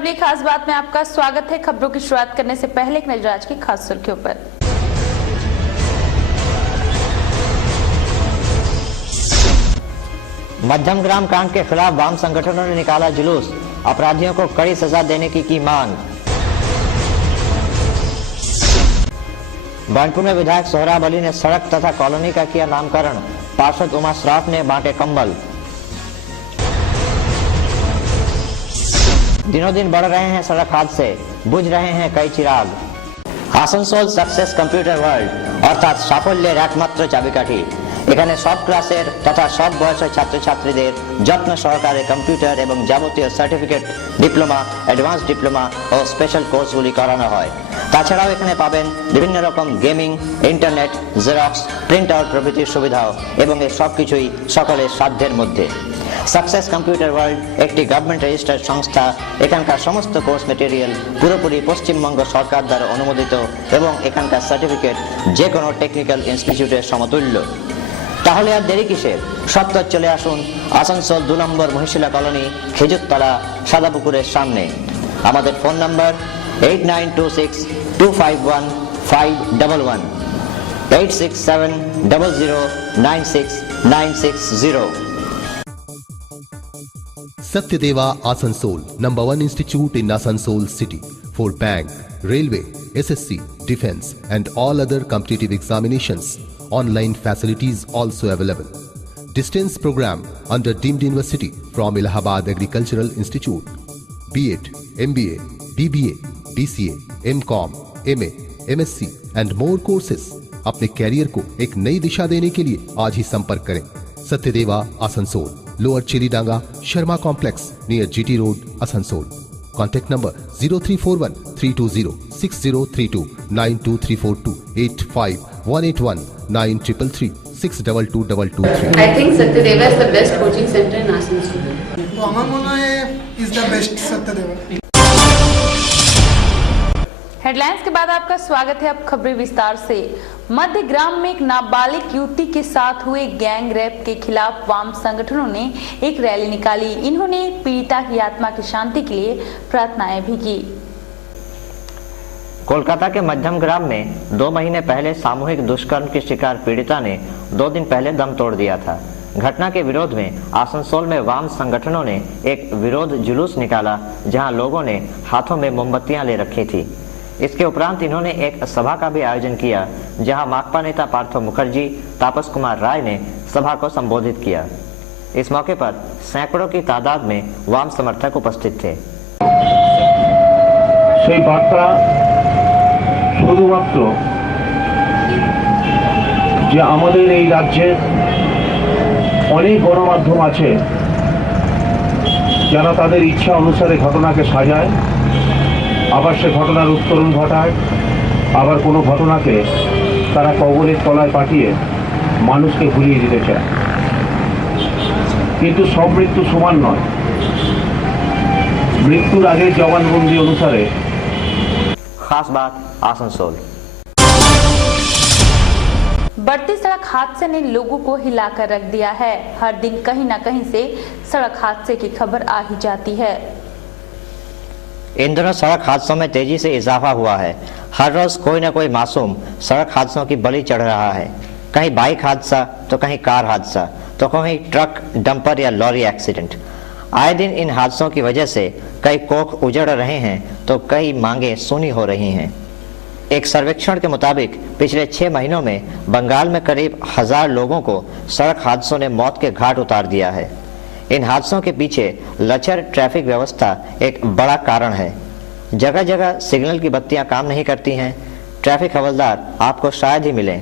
खबरी खास बात में आपका स्वागत है। खबरों की शुरुआत करने से पहले एक नजर आज की खास सुर्खियों पर। मध्यमग्राम कांड के खिलाफ वाम संगठनों ने निकाला जुलूस, अपराधियों को कड़ी सजा देने की मांग। बानपुर में विधायक सोहराब अली ने सड़क तथा कॉलोनी का किया नामकरण, पार्षद उमा श्राफ ने बांटे कंबल। दिनों दिन बढ़ रहे हैं सड़क हादसे, बुझ रहे हैं कई चिराग। आसनसोल सक्सेस কম্পিউটার ওয়ার্ল্ড অর্থাৎ সাফল্যের একমাত্র চাবিকাঠি। এখানে সব ক্লাসের তথা সব বয়সের ছাত্রছাত্রীদের যত্ন সহকারে কম্পিউটার এবং যাবতীয় সার্টিফিকেট, ডিপ্লোমা, অ্যাডভান্স ডিপ্লোমা ও স্পেশাল কোর্সগুলি করানো হয়। তাছাড়াও এখানে পাবেন বিভিন্ন রকম gaming, internet, xerox, print out প্রভৃতির সুবিধাও এবং এই সব কিছুই সকলের সাধ্যের মধ্যে। সাকসেস কম্পিউটার ওয়ার্ল্ড একটি গভর্নমেন্ট রেজিস্টার্ড সংস্থা। এখানকার সমস্ত কোর্স মেটেরিয়াল পুরোপুরি পশ্চিমবঙ্গ সরকার দ্বারা অনুমোদিত এবং এখানকার সার্টিফিকেট যে কোনো টেকনিক্যাল ইনস্টিটিউটের সমতুল্য। তাহলে আর দেরি কিসের, সত্তর চলে আসুন আসানসোল 2 নম্বর মহিশিলা কলোনি, খেজুরতলা, সাদাপুকুরের সামনে। আমাদের phone number 8926251511 8670096960। Satyadeva Asansol, number 1 institute in Asansol city for bank, railway, SSC, defense and all other competitive examinations. Online facilities also available. Distance program under deemed university from Allahabad Agricultural Institute. B.Ed, MBA, BBA, BCA, MCom, MA, MSc and more courses. अपने career को एक नई दिशा देने के लिए आज ही संपर्क करें। Satyadeva Asansol, lower Chelidanga, Sharma complex near GT road, Asansol. Contact number 0341 320 6032 92342 85181 9333 6222223। I think Satyadeva is the best coaching center in Asansol. तो আমার মনে হয় ইজ দ্য বেস্ট সত্যদেবা। हेडलाइंस के बाद आपका स्वागत है। अब खबरें विस्तार से। मध्य ग्राम में एक नाबालिग युवती के साथ हुए गैंग रेप के खिलाफ वाम संगठनों ने एक रैली निकाली। इन्होंने पीड़िता की आत्मा की शांति के लिए प्रार्थनाएं भी की। कोलकाता के मध्यमग्राम में 2 महीने पहले सामूहिक दुष्कर्म की शिकार पीड़िता ने 2 दिन पहले दम तोड़ दिया था। घटना के विरोध में आसनसोल में वाम संगठनों ने एक विरोध जुलूस निकाला, जहां लोगों ने हाथों में मोमबत्तियां ले रखी थी। इसके उपरांत इन्होंने एक सभा का भी आयोजन किया, जहां माकपा नेता पार्थो मुखर्जी, तापस कुमार राय ने सभा को संबोधित किया। इस मौके पर सैकड़ों की तादाद में वाम समर्थक उपस्थित थे। সেই বার্তা শুধুমাত্র যে আমাদের এই রাজ্যে অনেক গণমাধ্যম আছে যারা তাদের ইচ্ছা অনুসারে ঘটনাকে সাজায়, আবার সে ঘটনার উত্তরণ ঘটায়, আবার কোনো ঘটনাকে তারা কবরের তলায় পাঠিয়ে মানুষকে ভুলিয়ে দিতে চায়। কিন্তু সব মৃত্যু সমান নয়। মৃত্যুর আগে জবানবন্দি অনুসারে। खास बात आसनसोल। बढ़ती सड़क हादसे ने लोगों को हिलाकर रख दिया है। हर दिन कहीं न कहीं से सड़क हादसे की खबर आ ही जाती है। इन दिनों सड़क हादसों में तेजी से इजाफा हुआ है। हर रोज कोई न कोई मासूम सड़क हादसों की बलि चढ़ रहा है। कहीं बाइक हादसा, तो कहीं कार हादसा, तो कहीं ट्रक, डंपर या लॉरी एक्सीडेंट। आए दिन इन हादसों की वजह से कई कोख उजड़ रहे हैं, तो कई मांगे सुनी हो रही हैं। एक सर्वेक्षण के मुताबिक पिछले 6 महीनों में बंगाल में करीब 1000 लोगों को सड़क हादसों ने मौत के घाट उतार दिया है। इन हादसों के पीछे लचर ट्रैफिक व्यवस्था एक बड़ा कारण है। जगह जगह सिग्नल की बत्तियां काम नहीं करती हैं। ट्रैफिक हवलदार आपको शायद ही मिलें।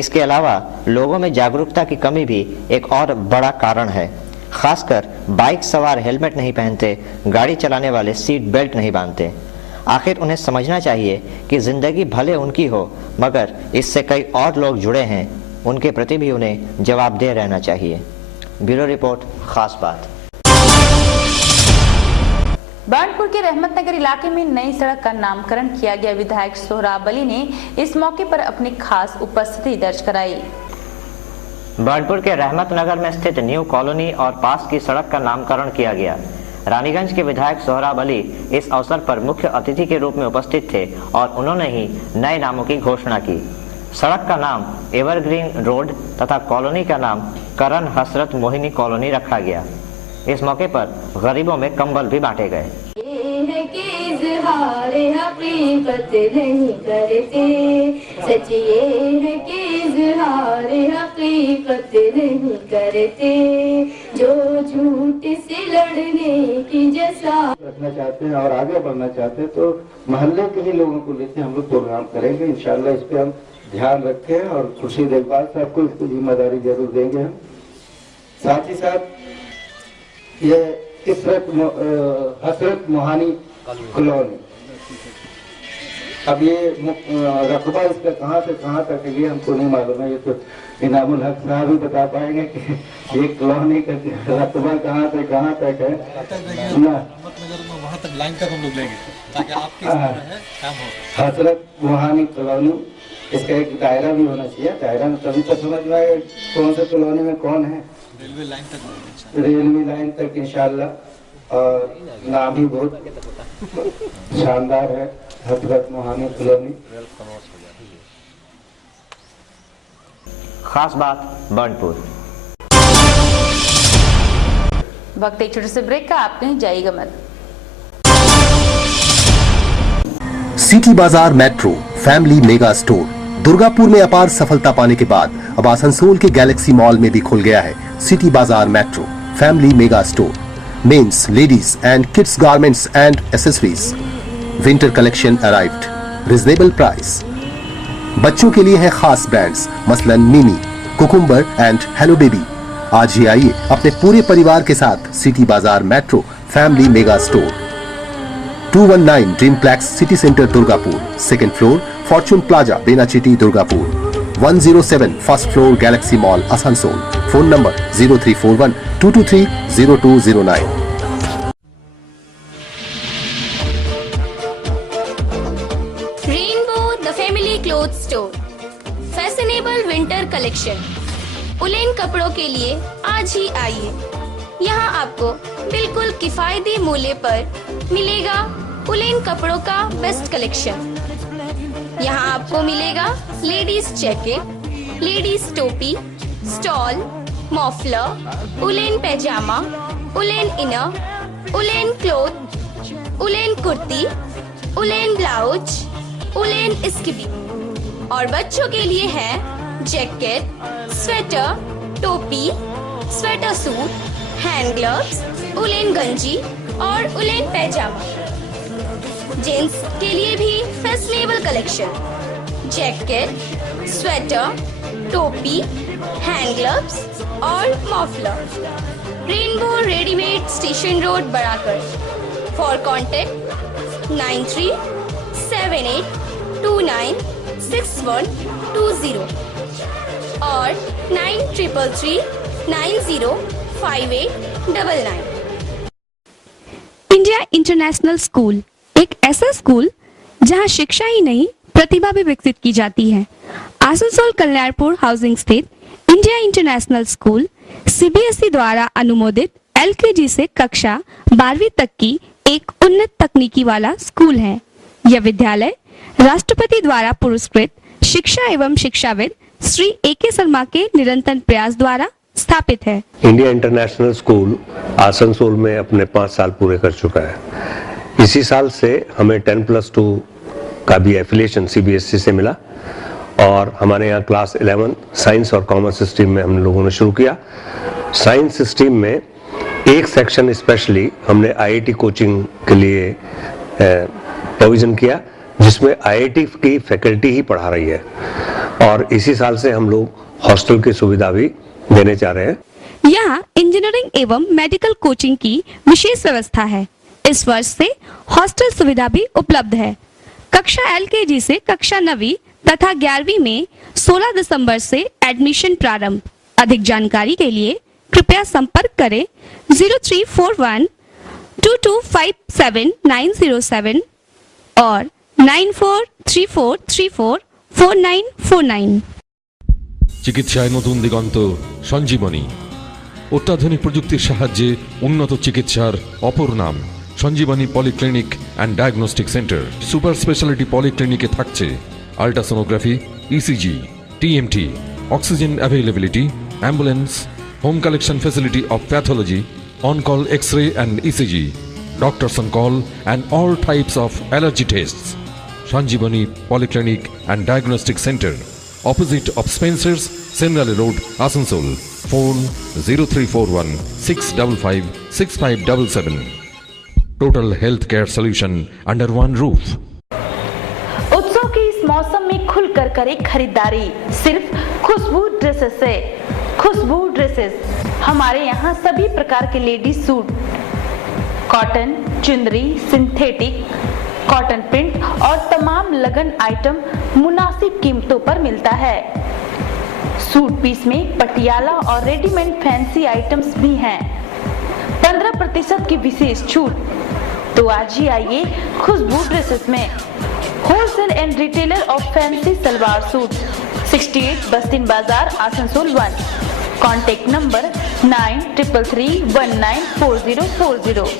इसके अलावा लोगों में जागरूकता की कमी भी एक और बड़ा कारण है। खासकर बाइक सवार हेलमेट नहीं पहनते, गाड़ी चलाने वाले सीट बेल्ट नहीं बांधते। आखिर उन्हें समझना चाहिए कि जिंदगी भले उनकी हो, मगर इससे कई और लोग जुड़े हैं, उनके प्रति भी उन्हें जवाबदेह रहना चाहिए। ब्यूरो रिपोर्ट, खास बात। बानपुर के रहमतनगर इलाके में नई सड़क का नामकरण किया गया। विधायक सोहराब अली ने इस मौके पर अपनी खास उपस्थिति दर्ज कराई। बानपुर के रहमतनगर में स्थित न्यू कॉलोनी और पास की सड़क का नामकरण किया गया। रानीगंज के विधायक सोहराब अली इस अवसर पर मुख्य अतिथि के रूप में उपस्थित थे और उन्होंने ही नए नामों की घोषणा की। सड़क का नाम एवरग्रीन रोड तथा कॉलोनी का नाम करण हसरत मोहिनी कॉलोनी रखा गया। इस मौके पर गरीबों में कंबल भी बांटे गए। हकीकत नहीं करते, सच ये है कि इज़हार हकीकत नहीं करते, जो झूठ से लड़ने की जैसा रखना चाहते हैं और आगे बढ़ना चाहते हैं तो मोहल्ले के ही लोगों को लेकर हम लोग प्रोग्राम करेंगे। इंशाल्लाह इस पे हम ध्यान रखें और खुर्शीद इकबाल साहब को इसकी जिम्मेदारी जरूर देंगे हम। साथ ही साथ ये हसरत मोहानी कॉलोनी, अब ये रकबा इसका कहाँ से कहाँ तक है ये हमको नहीं मालूम है, ये तो इनामुल हक साहब ही बता पाएंगे कि ये कॉलोनी का रकबा कहाँ से कहाँ तक है ना। वहाँ तक लाइन तक हम लोग लेंगे ताकि आपके काम हो। हसरत मोहानी कॉलोनी, इसका एक दायरा भी होना चाहिए, दायरा में तभी तो समझ में आएगा कौन सा कॉलोनी में कौन है। रेलवे लाइन तक इंशाल्लाह। और नाम भी बहुत शानदार है, हसरत मोहानी कॉलोनी। खास बात बर्नपुर। वक्त एक छोटे से ब्रेक का, आप कहीं जाइएगा मत। सिटी बाजार metro family mega store Durgapur में अपार सफलता पाने के बाद अब आसनसोल के गैलेक्सी मॉल में भी खुल गया है सिटी बाजार metro family mega store. Men's, ladies and kids garments and accessories, winter collection arrived, reasonable price. बच्चों के लिए है खास ब्रांड्स मसलन मिमी, कुकुम्बर एंड हेलो बेबी। आज ही आइए अपने पूरे परिवार के साथ सिटी बाजार metro family mega store, 219 Dreamplex city centre Durgapur, second floor fortune plaza Benachity Durgapur, 107 first floor galaxy mall Asansol. Phone number 0341 223 0209। Rainbow the family cloth store, fashionable winter collection, woollen कपड़ों के लिए आज ही आइए। यहाँ आपको बिल्कुल किफायती मूल्य पर मिलेगा उलेन कपड़ों का बेस्ट कलेक्शन। यहाँ आपको मिलेगा लेडीज जैकेट, लेडीज टोपी, stole, muffler, woollen pyjama, woollen inner, woollen cloth, woollen kurti, woollen blouse, woollen स्किबी। और बच्चों के लिए है जैकेट, स्वेटर, टोपी, sweater suit, hand gloves, woollen गंजी और उलेन पैजामा। जेंट्स के लिए भी फैशनेबल कलेक्शन, जैकेट, स्वेटर, टोपी, हैंड ग्लव्स और muffler. Rainbow readymade station road Barakar. For contact 9378296120 और 9333905899। इंडिया इंटरनेशनल स्कूल एक ऐसा स्कूल जहां शिक्षा ही नहीं प्रतिभा भी विकसित की जाती है। आसनसोल कल्याणपुर हाउसिंग स्थित इंडिया इंटरनेशनल स्कूल सीबीएसई द्वारा अनुमोदित एलकेजी से कक्षा 12वीं तक की एक उन्नत तकनीकी वाला स्कूल है। यह विद्यालय राष्ट्रपति द्वारा पुरस्कृत शिक्षा एवं शिक्षाविद श्री ए.के. शर्मा के निरंतर प्रयास द्वारा स्थापित है। इंडिया इंटरनेशनल स्कूल आसनसोल में अपने 5 साल पूरे कर चुका है। इसी साल से हमें 10+2 का भी एफिलिएशन सीबीएसई से मिला और हमारे यहाँ क्लास 11 साइंस और कॉमर्स स्ट्रीम में हम लोगों ने शुरू किया। साइंस स्ट्रीम में एक सेक्शन स्पेशली हमने आईआईटी कोचिंग के लिए प्रोविजन किया, जिसमें आईआईटी की फैकल्टी ही पढ़ा रही है और इसी साल से हम लोग हॉस्टल की सुविधा भी देने जा रहे हैं। यहाँ इंजीनियरिंग एवं मेडिकल कोचिंग की विशेष व्यवस्था है। इस वर्ष से हॉस्टल सुविधा भी उपलब्ध है। कक्षा एलकेजी से कक्षा 9वीं तथा 11वीं में 16 दिसंबर से एडमिशन प्रारंभ। अधिक जानकारी के लिए कृपया संपर्क करें 0341 2257 और 9434344949। চিকিৎসায় নতুন দিগন্ত সঞ্জীবনী অত্যাধুনিক প্রযুক্তির সাহায্যে উন্নত চিকিৎসার অপর নাম Sanjeevani polyclinic and diagnostic centre. Super speciality পলিক্লিনিকে থাকছে ultrasonography, ECG, TMT, oxygen availability, ambulance, home collection facility of pathology, on-call X-ray and ECG, doctors on call and all types of allergy tests. Sanjeevani Polyclinic and Diagnostic Center, opposite of Spencer's, Senrali Road, Asansol. Phone 0341 655 6577. Total healthcare solution under one roof. उत्सव के इस मौसम में खुलकर करें खरीदारी सिर्फ खुशबू dresses से। खुशबू ड्रेसेस हमारे यहाँ सभी प्रकार के लेडीज सूट, कॉटन, चुंदरी, सिंथेटिक, कॉटन प्रिंट और तमाम लगन आइटम मुनासिब कीमतों पर मिलता है। सूट पीस में पटियाला और रेडीमेड फैंसी आइटम्स भी हैं। 15% की विशेष छूट। तो आज ही आइए खुशबू ड्रेसेस में, wholesale and retailer of fancy salwar suit, 68 बस्तिन बाजार, आसनसोल 1। Contact number 9333194040।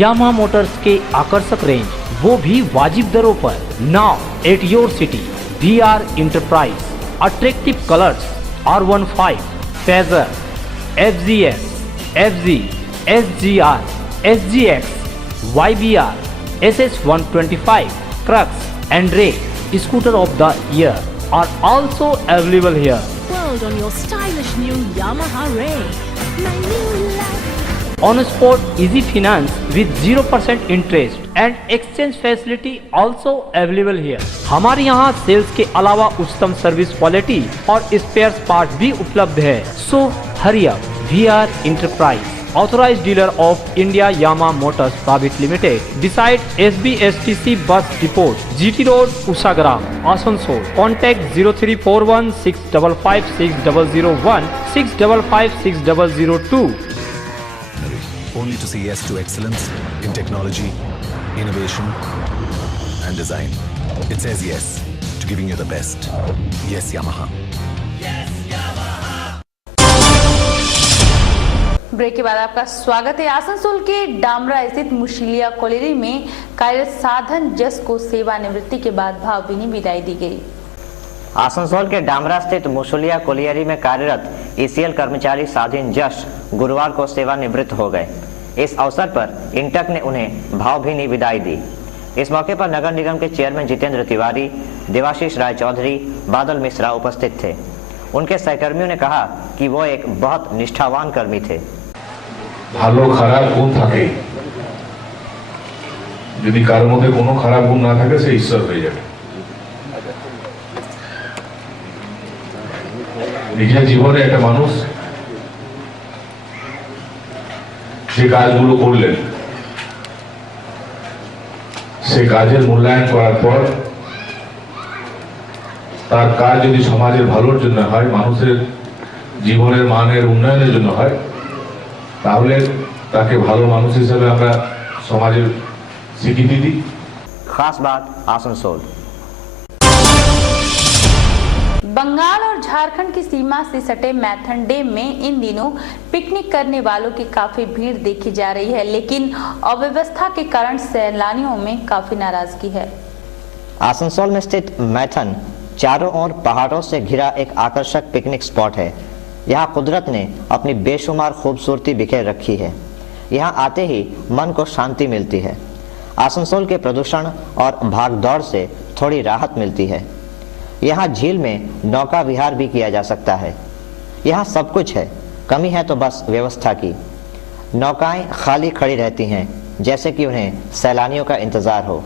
यामा मोटर्स के आकर्षक रेंज, वो भी वाजिब दरों पर। Now at your city, VR enterprise, attractive colours, R15, phasor, FGS, FG, SGR, SGX, YBR, SS125, Crux and Ray scooter of the year are also available here. World on your stylish new Yamaha Ray. My new life. On spot easy finance with 0% interest and exchange facility also available here. हमारे यहाँ sales के अलावा उत्तम service quality और spares part भी उपलब्ध है। So hurry up. VR Enterprise, authorized dealer of India Yama Motors Private Limited, beside SBSTC Bus Depot, GT Road, Usagram, Asansol. Contact 0341 655 6001 655 6002. Only to say yes to excellence in technology, innovation and design. It says yes to giving you the best. Yes, Yamaha. Break के बाद आपका स्वागत है। आसनसोल के डामरा स्थित मुशीलिया colony में कार्यरत साधन जस को सेवानिवृत्ति के बाद भावभीनी विदाई दी गई। आसनसोल के डामरा स्थित मुशीलिया कॉलोनी में कार्यरत ECL कर्मचारी साधन जस गुरुवार को सेवानिवृत्त हो गए। इस अवसर पर इंटक ने उन्हें भावभीनी विदाई दी। इस मौके पर नगर निगम के चेयरमैन जितेंद्र तिवारी, देवाशीष राय चौधरी, बादल मिश्रा उपस्थित थे। उनके सहकर्मियों ने कहा कि वो एक बहुत निष्ठावान कर्मी थे। ভালো খারাপ গুণ থাকে, যদি কারোর মধ্যে কোনো খারাপ গুণ না থাকে সে ঈশ্বর হয়ে যাবে। নিজের জীবনে একটা মানুষ যে কাজগুলো করলেন সে কাজের মূল্যায়ন করার পর তার কাজ যদি সমাজের ভালোর জন্য হয়, মানুষের জীবনের মানের উন্নয়নের জন্য হয়, তাহলে তাকে ভালো মানুষ হিসেবে আমরা সমাজের স্বীকৃতি দিই। खास बात आसनसोल। बंगाल और झारखंड की सीमा से सटे मैथन डैम में इन दिनों पिकनिक करने वालों की काफी भीड़ देखी जा रही है, लेकिन अव्यवस्था के कारण सैलानियों में काफी नाराजगी है। आसनसोल में स्थित मैथन चारों ओर पहाड़ों से घिरा एक आकर्षक पिकनिक स्पॉट है। यहाँ कुदरत ने अपनी बेशुमार खूबसूरती बिखेर रखी है। यहाँ आते ही मन को शांति मिलती है। आसनसोल के प्रदूषण और भागदौड़ से थोड़ी राहत मिलती है। यहाँ झील में नौका विहार भी किया जा सकता है। यहाँ सब कुछ है, कमी है तो बस व्यवस्था की। नौकाएं खाली खड़ी रहती हैं जैसे कि उन्हें सैलानियों का इंतजार हो,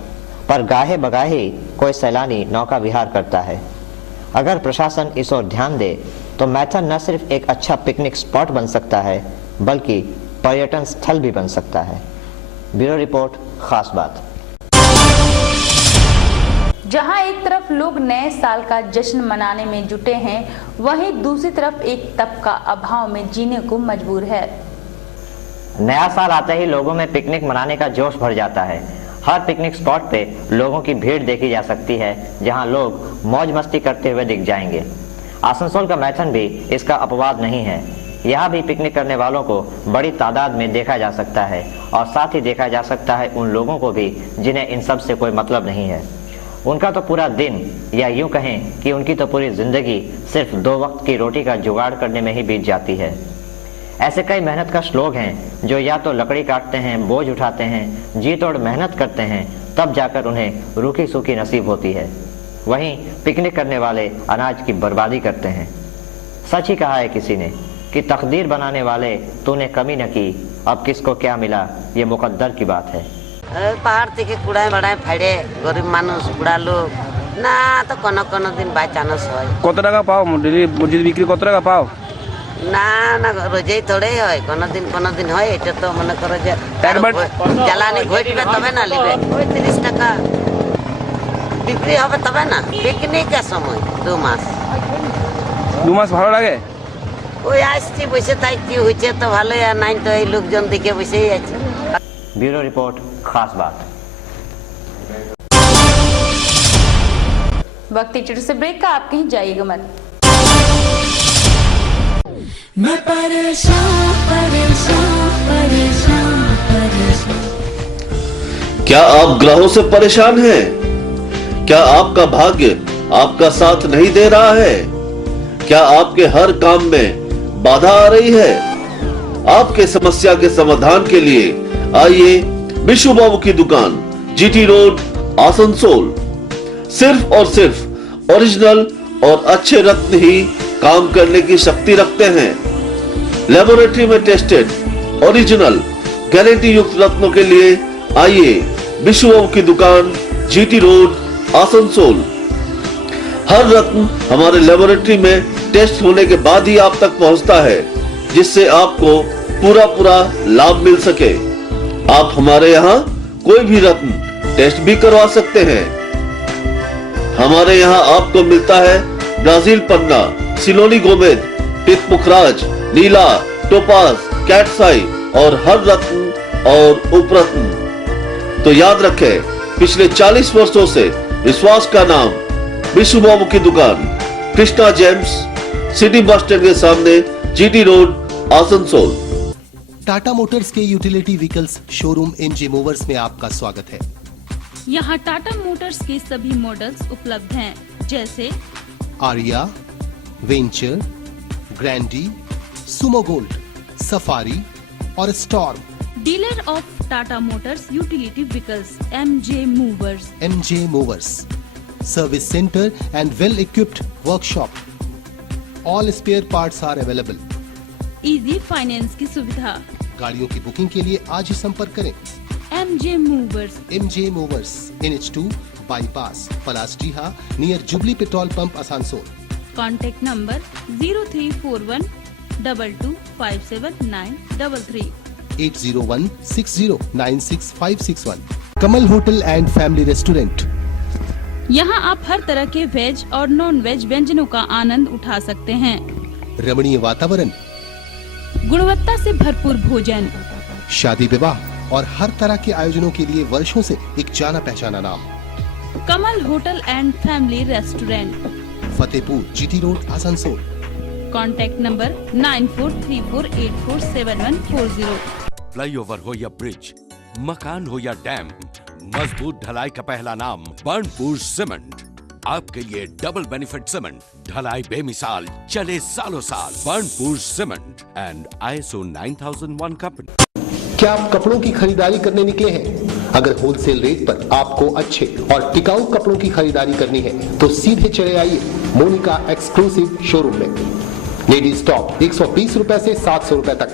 पर गाहे बगाहे कोई सैलानी नौका विहार करता है। अगर प्रशासन इस ओर ध्यान दे तो मैथन न सिर्फ एक अच्छा पिकनिक स्पॉट बन सकता है बल्कि पर्यटन स्थल भी बन सकता है। ब्यूरो रिपोर्ट, खास बात। जहां एक तरफ लोग नए साल का जश्न मनाने में जुटे हैं, वहीं दूसरी तरफ एक तबका अभाव में जीने को मजबूर है। नया साल आते ही लोगों में पिकनिक मनाने का जोश भर जाता है। हर पिकनिक स्पॉट पे लोगों की भीड़ देखी जा सकती है, जहां लोग मौज मस्ती करते हुए दिख जाएंगे। आसनसोल का मैथन भी इसका अपवाद नहीं है। यहाँ भी पिकनिक करने वालों को बड़ी तादाद में देखा जा सकता है और साथ ही देखा जा सकता है उन लोगों को भी जिन्हें इन सब से कोई मतलब नहीं है। उनका तो पूरा दिन, या यूं कहें कि उनकी तो पूरी जिंदगी सिर्फ 2 वक्त की रोटी का जुगाड़ करने में ही बीत जाती है। ऐसे कई मेहनतकश लोग हैं जो या तो लकड़ी काटते हैं, बोझ उठाते हैं, जी तोड़ मेहनत करते हैं, तब जाकर उन्हें रूखी सूखी नसीब होती है। वहीं पिकनिक करने वाले अनाज की बर्बादी करते हैं। सच ही कहा है किसी ने कि तकदीर बनाने वाले तूने कमी न की, अब किसको क्या मिला ये मुकद्दर की बात है। पहाड़ থেকে কুড়ায় বাড়ায় ফাড়ে গরিব মানুষ বুড়া লোক না তো কোনো দিন বাই চান্স হয়। কত টাকা পাও ডেলি মজুরি বিক্রি কত টাকা পাও? না না রোজই থোড়েই হয়, কোনো দিন হয়। এটা তো মনে করো যে জ্বালানি ঘটবে তবে না নিবে, ওই 30 টাকা বিক্রি হবে তবে না। পিকনিকের সময় 2 মাস 2 মাস ভালো লাগে। ওই আসছি বসে তাই কি হয়েছে তো ভালোই, আর নাই তো এই লোকজন দিকে বসেই আছে। ब्यूरो रिपोर्ट, खास बात। वक्त एक छोटे से ब्रेक का, आप कहीं जाइएगा मत। मैं परेशान। क्या आप ग्रहों से परेशान हैं? क्या आपका भाग्य आपका साथ नहीं दे रहा है? क्या आपके हर काम में बाधा आ रही है? आपके समस्या के समाधान के लिए आइए विशु बाबू की दुकान, जीटी रोड, आसनसोल। सिर्फ और सिर्फ ओरिजिनल और अच्छे रत्न ही काम करने की शक्ति रखते हैं। लेबोरेटरी में टेस्टेड ओरिजिनल गारंटी युक्त रत्नों के लिए आइए विशु बाबू की दुकान, जीटी रोड, आसनसोल। हर रत्न हमारे लेबोरेटरी में टेस्ट होने के बाद ही आप तक पहुंचता है, जिससे आपको पूरा लाभ मिल सके। आप हमारे यहाँ कोई भी रत्न टेस्ट भी करवा सकते हैं। हमारे यहाँ आपको मिलता है ब्राजील पन्ना, सिलोनी गोमेद, पितमुखराज, नीला, टोपाज, कैटसाई और हर रत्न और उपरत्न। तो याद रखें, पिछले 40 वर्षों से विश्वास का नाम विशु बाबू की दुकान, Krishna gems, city bus stand के सामने, GT road, Asansol. Tata motors के utility vehicles showroom MJ movers में आपका स्वागत है। यहाँ टाटा मोटर्स के सभी मॉडल्स उपलब्ध हैं, जैसे Aria, Venture, Grande, Sumo Gold, Safari और Storm. Dealer of Tata Motors utility vehicles, MJ movers. MJ movers, service centre and well equipped workshop. All spare parts are available. Easy finance की सुविधा। गाड़ियों की बुकिंग के लिए आज ही संपर्क करें। MJ movers. MJ movers, NH2 bypass, Palasdiha, near jubilee petrol pump, Asansol. Contact number 0341 2257 80160966561। Kamal hotel and family restaurant. यहाँ आप हर तरह के वेज और नॉन वेज व्यंजनों का आनंद उठा सकते हैं। रमणीय वातावरण, गुणवत्ता से भरपूर भोजन, शादी विवाह और हर तरह के आयोजनों के लिए वर्षों से एक जाना पहचाना नाम, Kamal hotel and family restaurant, Fatehpur, GT road, Asansol. Contact number 9434847140। Flyover हो या ब्रिज, मकान हो या डैम, मजबूत ढलाई का पहला नाम बर्नपुर सीमेंट। आपके लिए डबल बेनिफिट सीमेंट, ढलाई बेमिसाल, चले सालों साल। Burnpur cement and ISO 9001 company. क्या आप कपड़ों की खरीदारी करने निकले हैं? अगर होलसेल रेट पर आपको अच्छे और टिकाऊ कपड़ों की खरीदारी करनी है तो सीधे चले आइए मोनिका एक्सक्लूसिव शोरूम में। लेडीज टॉप 120 रुपए से 700 रुपए तक,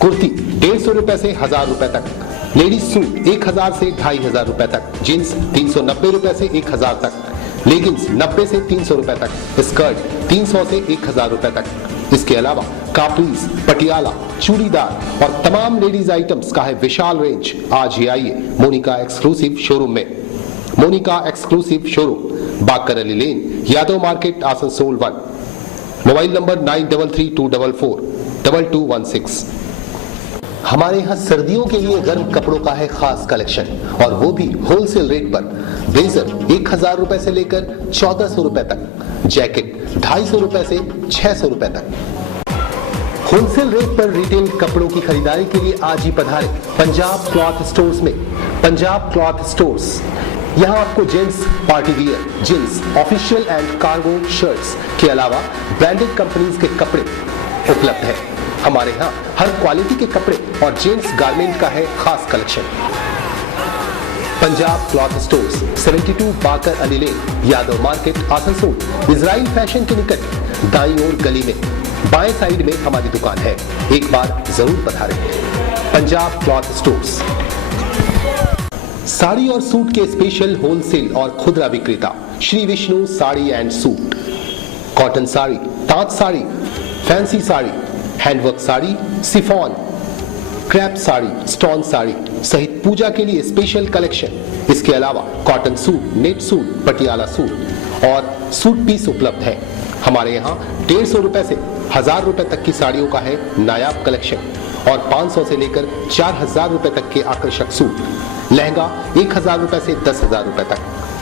कुर्ती 150 रुपए से 1000 रुपए तक, लेडीज सूट 1000 से 2500 रुपए तक, जींस 390 रुपए से 1000 तक, लेगिंग्स 90 से 300 रुपए तक, स्कर्ट 300 से 1000 रुपए तक। इसके अलावा कापीज, पटियाला, चूड़ीदार और तमाम लेडीज आइटम्स का है विशाल रेंज। आज ही आइए मोनिका एक्सक्लूसिव शोरूम में। Monica exclusive showroom, Bakar Ali lane, Yadav market, Asansol 1। Mobile number 9332442216। हमारे यहाँ सर्दियों के लिए गर्म कपड़ों का है खास कलेक्शन, और वो भी होलसेल रेट पर। ब्लेजर 1000 रुपए से लेकर 1400 रुपए तक, जैकेट 250 रुपए से 600 रुपए तक। होलसेल रेट पर रिटेल कपड़ों की खरीदारी के लिए आज ही पधारें पंजाब क्लॉथ स्टोर्स में। पंजाब क्लॉथ स्टोर्स, यहाँ आपको gents party wear, jeans, official and cargo shirts के अलावा ब्रांडेड कंपनीज के कपड़े उपलब्ध है। हमारे यहाँ हर क्वालिटी के कपड़े और जेंट्स गारमेंट का है खास collection. Punjab cloth stores, 72 Bakar Ali lane, Yadav market, Asansol. Israel fashion के निकट दाईं ओर गली में बाएं साइड में हमारी दुकान है, एक बार जरूर पधारें। पंजाब क्लॉथ स्टोर्स, साड़ी और सूट के स्पेशल होलसेल और खुदरा विक्रेता Shri Vishnu sari and suit. Cotton sari, tant sari, fancy sari, handwork sari, chiffon, crepe sari, stone sari सहित पूजा के लिए स्पेशल कलेक्शन। इसके अलावा cotton suit, net suit, Patiala suit और सूट पीस उपलब्ध है। हमारे यहाँ 150 रुपए से 1000 रुपए तक की साड़ियों का है नायाब कलेक्शन, और 500 से लेकर 4000 रुपए तक के आकर्षक सूट। लहंगा 1000 रुपए से 10,000 रुपए तक।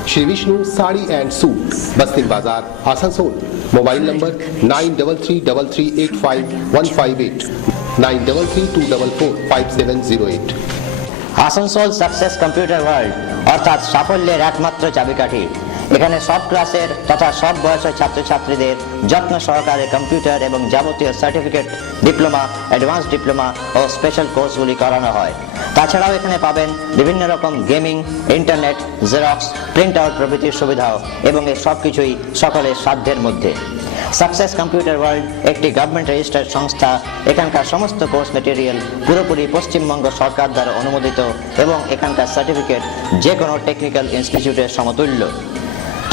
श्री विष्णु साड़ी एंड सूट, बस्ती बाजार, Asansol. Mobile number 9333385158, 9332445708। Asansol success computer world অর্থাৎ সাফল্যের একমাত্র চাবিকাঠি। এখানে সব ক্লাসের তথা সব বয়সের ছাত্রছাত্রীদের যত্ন সহকারে কম্পিউটার এবং যাবতীয় সার্টিফিকেট, ডিপ্লোমা, অ্যাডভান্স ডিপ্লোমা ও স্পেশাল কোর্সগুলি করানো হয়। তাছাড়াও এখানে পাবেন বিভিন্ন রকম gaming, internet, xerox, print out প্রভৃতির সুবিধাও, এবং এই সব কিছুই সকলের সাধ্যের মধ্যে। সাকসেস কম্পিউটার ওয়ার্ল্ড একটি গভর্নমেন্ট রেজিস্টার্ড সংস্থা। এখানকার সমস্ত কোর্স মেটেরিয়াল পুরোপুরি পশ্চিমবঙ্গ সরকার দ্বারা অনুমোদিত, এবং এখানকার সার্টিফিকেট যে কোনো টেকনিক্যাল ইনস্টিটিউটের সমতুল্য।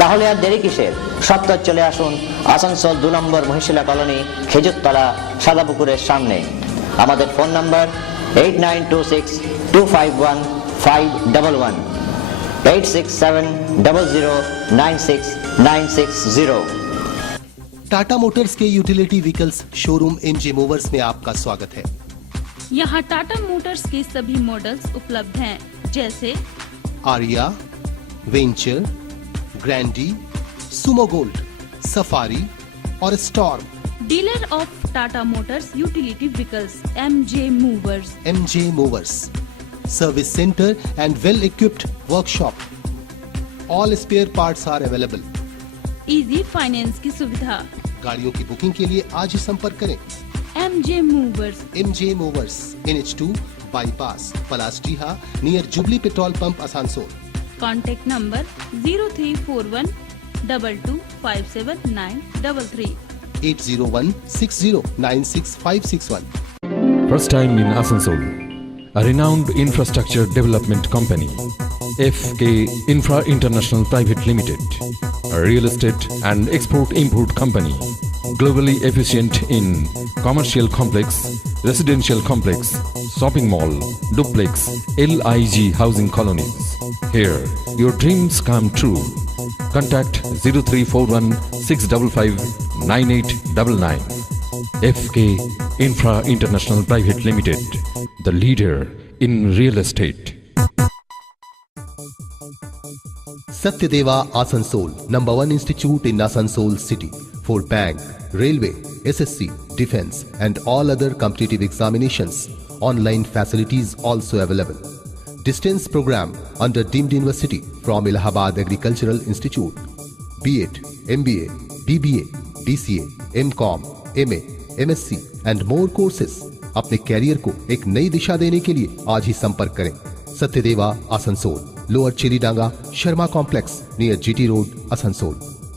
তাহলে আর দেরি কিসের, সত্তর চলে আসুন আসানসোল 2 নম্বর মহিশিলা কলোনি, খেজুরতলা, সাদাপুকুরের সামনে। আমাদের ফোন নাম্বার 8926251511, 8670096960। टाटा मोटर्स के utility vehicles showroom MJ movers में आपका स्वागत है। यहाँ टाटा मोटर्स के सभी मॉडल्स उपलब्ध हैं, जैसे Aria, Venture, Grande, Sumo Gold, Safari और Storm. Dealer of Tata Motors utility vehicles, MJ movers. MJ movers, service centre and well equipped workshop. All spare parts are available. Easy finance की सुविधा। गाड़ियों की बुकिंग के लिए आज ही संपर्क करें। MJ movers. MJ movers, NH2 bypass, Palasdiha, near jubilee petrol pump, Asansol. Contact number 034122579333, 80160966561। First time in Asansol, a renowned infrastructure development company, FK Infra International Private Limited, a real estate and export-import company, globally efficient in commercial complex, residential complex, shopping mall, duplex, LIG housing colonies. Here, your dreams come true. Contact 0341655999. FK Infra International Private Limited, the leader in real estate. Satyadeva Asansol, number 1 institute in Asansol city for bank, railway, SSC, defense and all other competitive examinations. Online facilities also available. Distance program under deemed university from Allahabad Agricultural Institute. B.Ed, MBA, BBA, BCA, MCom, MA, MSc and more courses. अपने career को एक नई दिशा देने के लिए आज ही संपर्क करें। Satyadeva Asansol, lower Chelidanga, Sharma complex, near GT road, Asansol.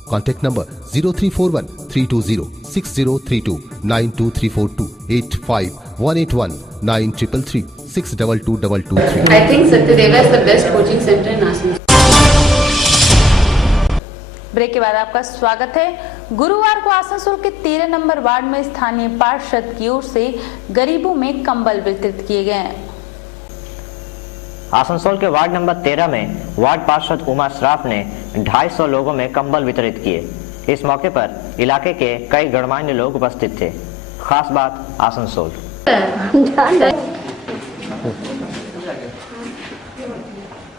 Contact number 0341320603292342 85181933 6222223। I think Satyadeva is the best coaching center in Asansol. Break के बाद आपका स्वागत है। गुरुवार को आसनसोल के 13 नंबर वार्ड में स्थानीय पार्षद की ओर से गरीबों में कंबल वितरित किए गए हैं। आसनसोल के वार्ड नंबर 13 में वार्ड पार्षद उमा श्राफ ने 250 लोगों में कंबल वितरित किए। इस मौके पर इलाके के कई गणमान्य लोग उपस्थित थे। खास बात आसनसोल।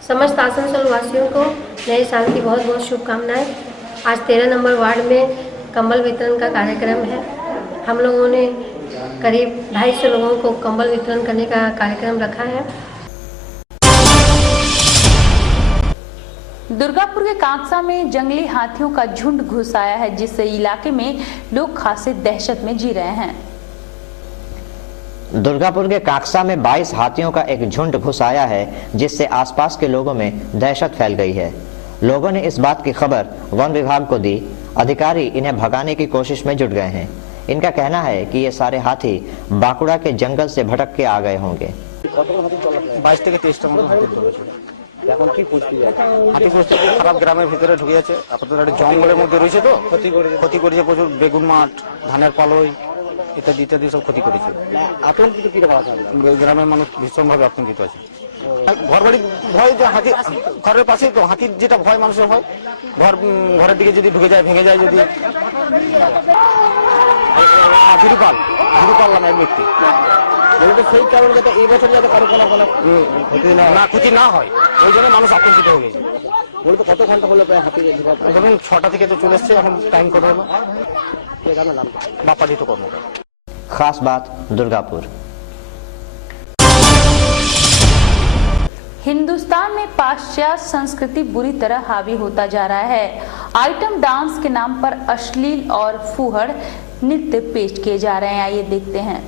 समस्त आसनसोल वासियों को नए साल की बहुत बहुत शुभकामनाएं। आज 13 नंबर वार्ड में कंबल वितरण का कार्यक्रम है। हम लोगों ने करीब 250 लोगों को कंबल वितरण करने का कार्यक्रम रखा है। दुर्गापुर के कांकसा में जंगली हाथियों का झुंड घुस आया है, जिससे इलाके में लोग खासी दहशत में जी रहे हैं। दुर्गापुर के कांकसा में 22 हाथियों का एक झुंड घुस आया है, जिससे आसपास के लोगों में दहशत फैल गई है। लोगों ने इस बात की खबर वन विभाग को दी। अधिकारी इन्हें भगाने की कोशिश में जुट गए हैं। इनका कहना है कि ये सारे हाथी बांकुड़ा के जंगल से भटक के आ गए होंगे। 22 থেকে 23টা মতো হাতি ধরেছিল। এখন কি হাতি খারাপ গ্রামের ভিতরে ঢুকে যাচ্ছে। আপনাদের একটা জঙ্গলের মধ্যে রয়েছে তো ক্ষতি করেছে প্রচুর। বেগুন মাঠ, ধানের পালই ইত্যাদি ইত্যাদি সব ক্ষতি করেছে। আতঙ্কিত কি গ্রামের মানুষ ভীষণভাবে আতঙ্কিত আছে। ঘর বাড়ি ভয় যে হাতি ঘরের পাশেই তো হাতির যেটা ভয় মানুষের হয়, ঘরের দিকে যদি ঢুকে যায় ভেঙে যায় যদি বিরুপাল নামের ব্যক্তি সেই কারণে যাতে এই বছর যাতে কারো কোনো ক্ষতি না হয় ওই জন্য মানুষ আতঙ্কিত হয়ে গেছে। বলতে কত ঘন্টা হলো প্রায় হাতি ধরুন 6টা থেকে তো চলে এসছে, এখন টাইম কত হলো বাপাজিত কর্ম। खास बात दुर्गापुर। हिंदुस्तान में पाश्चात्य संस्कृति बुरी तरह हावी होता जा रहा है। आइटम डांस के नाम पर अश्लील और फूहड़ नृत्य पेश किए जा रहे हैं। आइए देखते हैं।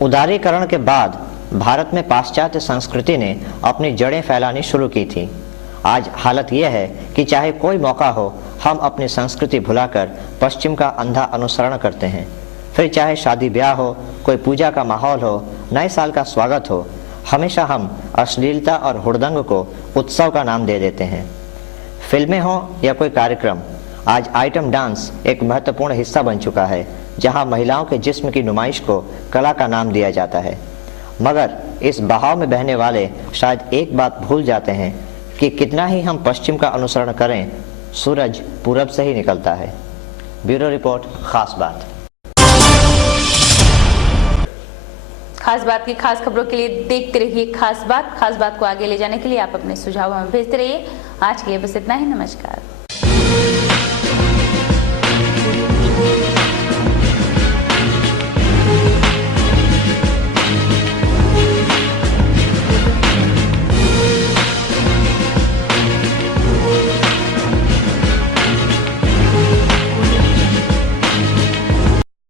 उदारीकरण के बाद भारत में पाश्चात्य संस्कृति ने अपनी जड़ें फैलानी शुरू की थी। आज हालत यह है कि चाहे कोई मौका हो, हम अपनी संस्कृति भुलाकर पश्चिम का अंधा अनुसरण करते हैं। फिर चाहे शादी ब्याह हो, कोई पूजा का माहौल हो, नए साल का स्वागत हो, हमेशा हम अश्लीलता और हुड़दंग को उत्सव का नाम दे देते हैं। फिल्में हो या कोई कार्यक्रम, आज आइटम डांस एक महत्वपूर्ण हिस्सा बन चुका है, जहां महिलाओं के जिस्म की नुमाइश को कला का नाम दिया जाता है। मगर इस बहाव में बहने वाले शायद एक बात भूल जाते हैं कि कितना ही हम पश्चिम का अनुसरण करें, सूरज पूरब से ही निकलता है। ब्यूरो रिपोर्ट, खास बात। खास बात की खास खबरों के लिए देखते रहिए खास बात। खास बात को आगे ले जाने के लिए आप अपने सुझाव हमें भेजते रहिए। आज के लिए बस इतना ही। नमस्कार।